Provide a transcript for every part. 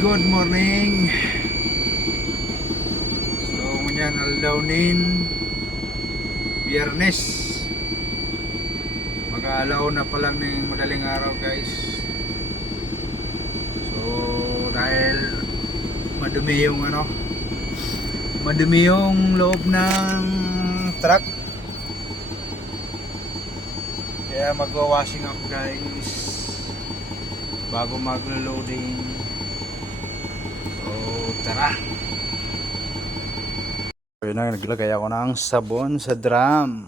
good morning. So ngunyan aldawnin Biyernes. Mag-aalaw na pa lang ng madaling araw guys. So dahil madumi yung madumi yung loob ng truck, kaya magwa-washing up guys bago maglo-loading. So tara. So yun na, naglagay ako ng sabon sa drum.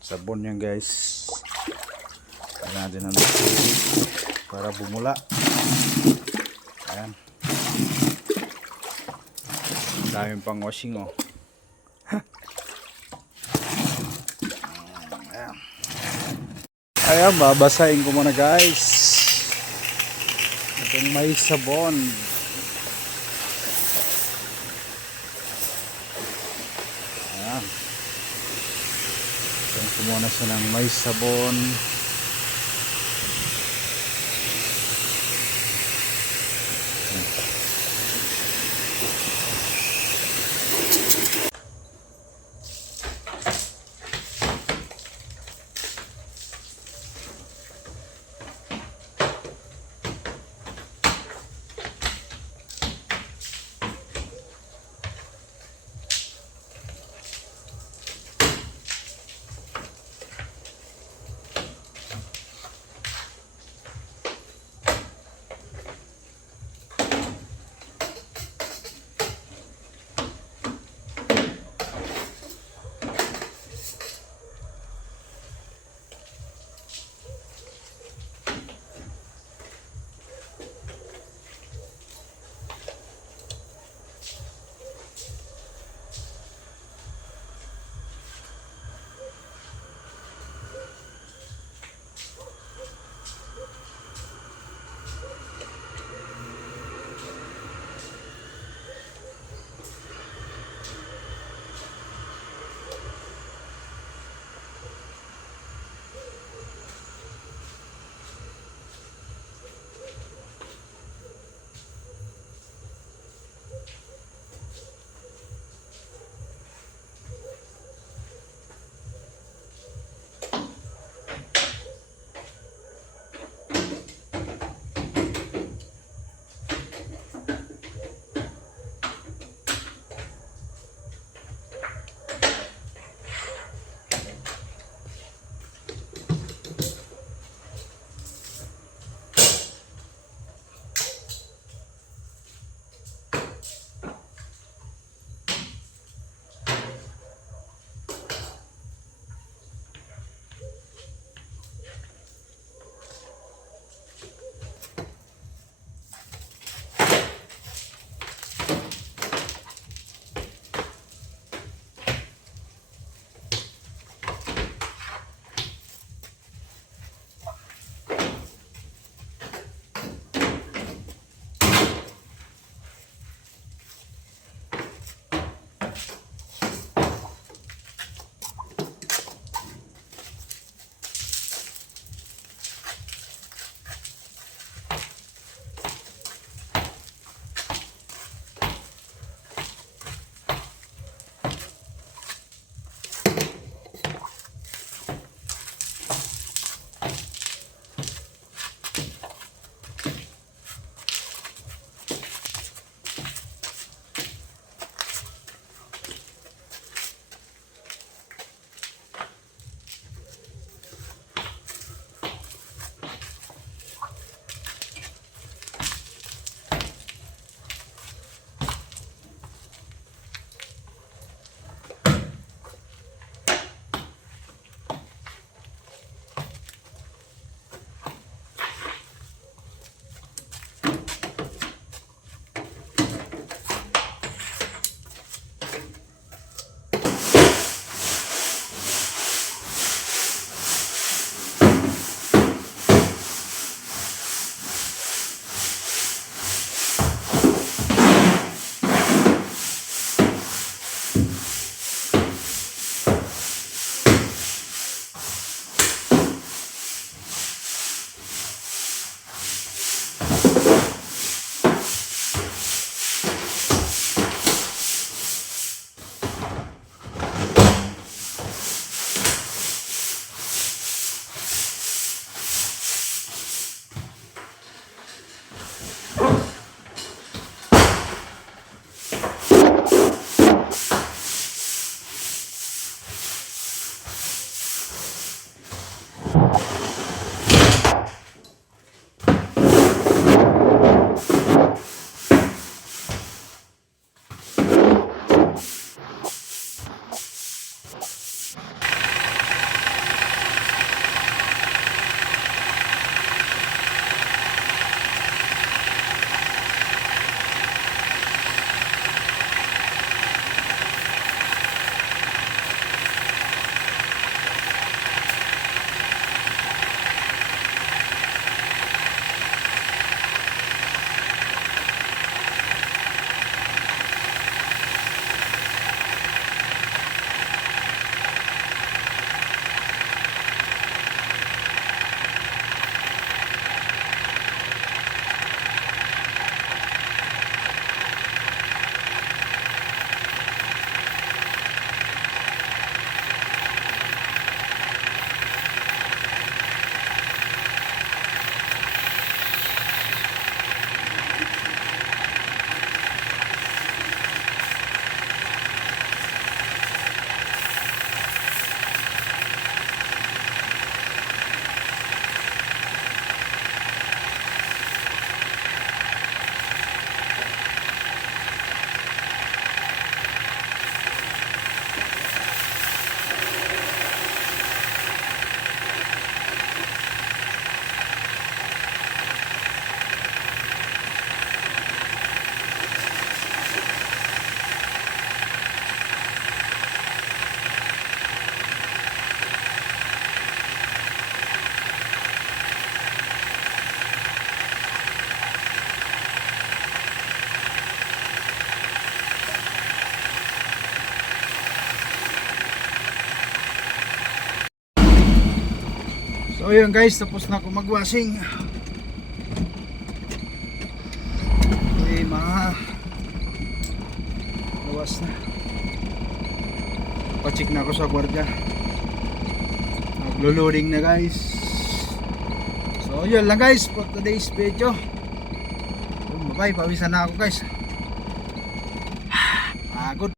Sabon yan guys. Kaya natin ng tubig para bumula. Ayan. Daming pang washing oh. Ayan. Ayan, babasahin ko muna guys. Itong may sabon. Ayan. Ito ko muna siya ng may sabon. So yun guys, tapos na ako magwashing. Okay, lawas na. Pacheck na ako sa gwardiya. Naglo-loading na guys. So yun lang guys for today's video. Bye bye, pawisan na ako guys. Pagod.